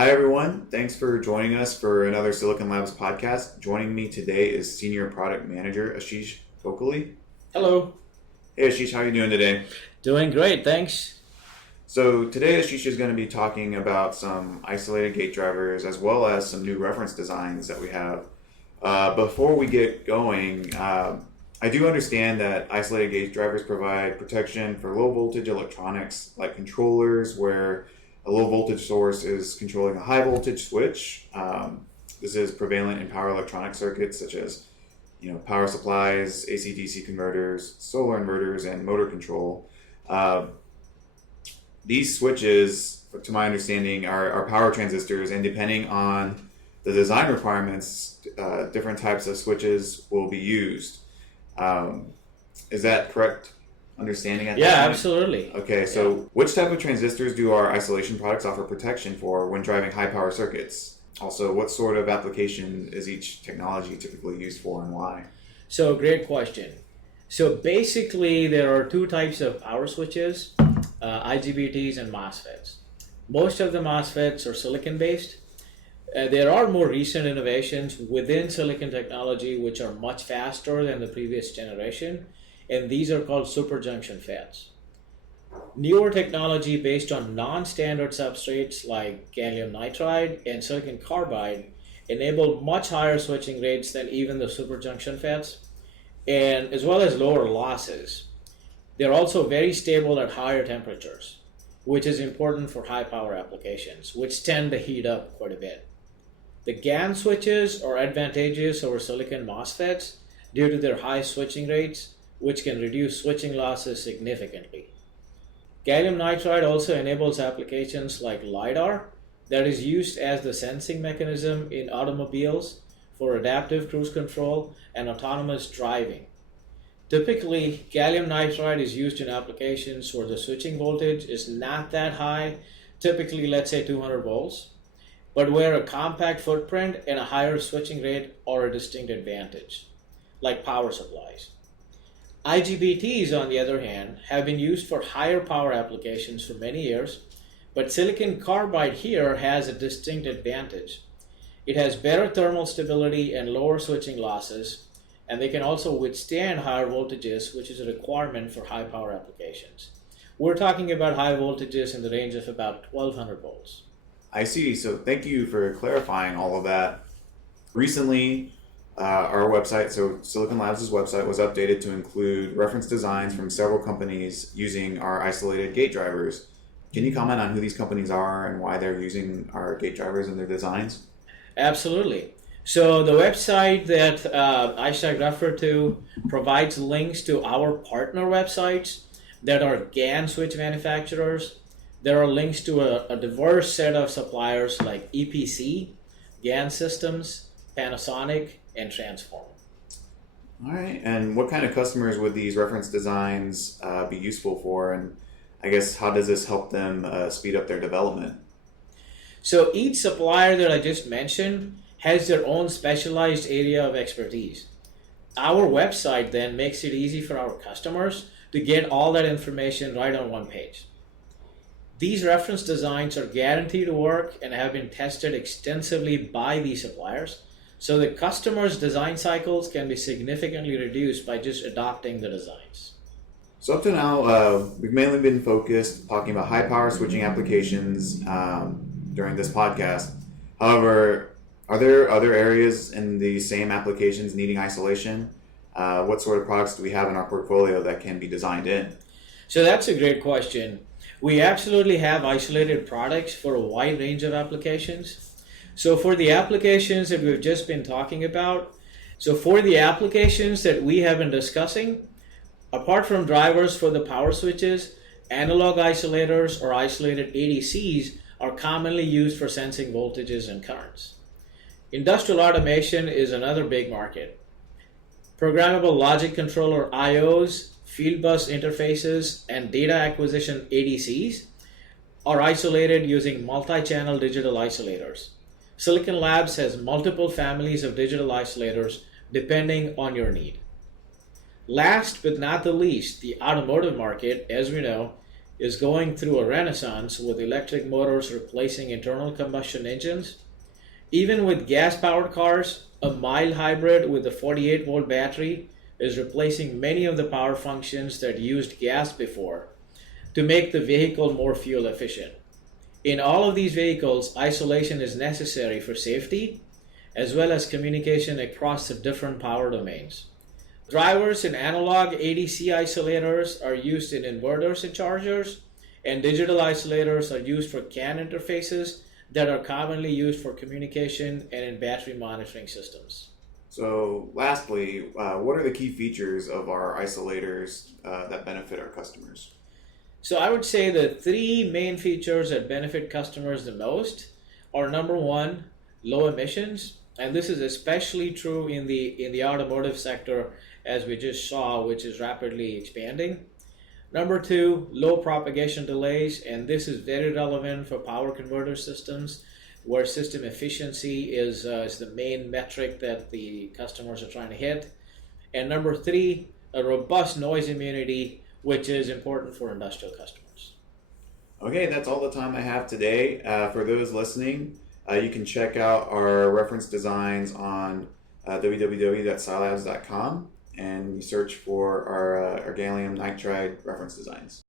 Hi, everyone. Thanks for joining us for another Silicon Labs podcast. Joining me today is Senior Product Manager Ashish Gokali. Hello. Hey, Ashish, how are you doing today? Doing great, thanks. So today, Ashish is going to be talking about some isolated gate drivers as well as some new reference designs that we have. Before we get going, I do understand that isolated gate drivers provide protection for low voltage electronics like controllers where a low voltage source is controlling a high voltage switch. This is prevalent in power electronic circuits such as power supplies, AC/DC converters, solar inverters, and motor control. These switches, to my understanding, are power transistors, and depending on the design requirements, different types of switches will be used. Is that correct understanding at Yeah, that point? absolutely. Okay, so which type of transistors do our isolation products offer protection for when driving high power circuits? Also, what sort of application is each technology typically used for and why? So, great question. So, basically, there are two types of power switches, IGBTs and MOSFETs. Most of the MOSFETs are silicon based. There are more recent innovations within silicon technology which are much faster than the previous generation, and these are called superjunction FETs. Newer technology based on non-standard substrates like gallium nitride and silicon carbide enable much higher switching rates than even the superjunction FETs, and as well as lower losses. They're also very stable at higher temperatures, which is important for high power applications, which tend to heat up quite a bit. The GaN switches are advantageous over silicon MOSFETs due to their high switching rates, which can reduce switching losses significantly. Gallium nitride also enables applications like LiDAR that is used as the sensing mechanism in automobiles for adaptive cruise control and autonomous driving. Typically, gallium nitride is used in applications where the switching voltage is not that high, typically let's say 200 volts, but where a compact footprint and a higher switching rate are a distinct advantage, like power supplies. IGBTs, on the other hand, have been used for higher power applications for many years, but silicon carbide here has a distinct advantage. It has better thermal stability and lower switching losses, and they can also withstand higher voltages, which is a requirement for high power applications. We're talking about high voltages in the range of about 1200 volts. I see. So thank you for clarifying all of that. Recently, our website, so Silicon Labs' website, was updated to include reference designs from several companies using our isolated gate drivers. Can you comment on who these companies are and why they're using our gate drivers in their designs? Absolutely. So the website that Ishak referred to provides links to our partner websites that are GaN switch manufacturers. There are links to a diverse set of suppliers like EPC, GaN Systems, Panasonic, and Transform. All right. And what kind of customers would these reference designs be useful for? And I guess how does this help them speed up their development? So each supplier that I just mentioned has their own specialized area of expertise. Our website then makes it easy for our customers to get all that information right on one page. These reference designs are guaranteed to work and have been tested extensively by these suppliers, so the customer's design cycles can be significantly reduced by just adopting the designs. So up to now, we've mainly been focused talking about high power switching applications during this podcast. However, are there other areas in the same applications needing isolation? What sort of products do we have in our portfolio that can be designed in? So that's a great question. We absolutely have isolated products for a wide range of applications. So for the applications that we've just been talking about, for the applications that we have been discussing, apart from drivers for the power switches, analog isolators or isolated ADCs are commonly used for sensing voltages and currents. Industrial automation is another big market. Programmable logic controller IOs, field bus interfaces, and data acquisition ADCs are isolated using multi-channel digital isolators. Silicon Labs has multiple families of digital isolators depending on your need. Last but not the least, the automotive market, as we know, is going through a renaissance with electric motors replacing internal combustion engines. Even with gas-powered cars, a mild hybrid with a 48-volt battery is replacing many of the power functions that used gas before to make the vehicle more fuel efficient. In all of these vehicles, isolation is necessary for safety as well as communication across the different power domains. Drivers and analog ADC isolators are used in inverters and chargers, and digital isolators are used for CAN interfaces that are commonly used for communication and in battery monitoring systems. So lastly, what are the key features of our isolators that benefit our customers? So I would say the three main features that benefit customers the most are number one, low emissions, and this is especially true in the automotive sector as we just saw, which is rapidly expanding. Number two, low propagation delays, and this is very relevant for power converter systems where system efficiency is the main metric that the customers are trying to hit. And number three, a robust noise immunity, which is important for industrial customers. Okay, that's all the time I have today. For those listening, you can check out our reference designs on www.silabs.com and you search for our gallium nitride reference designs.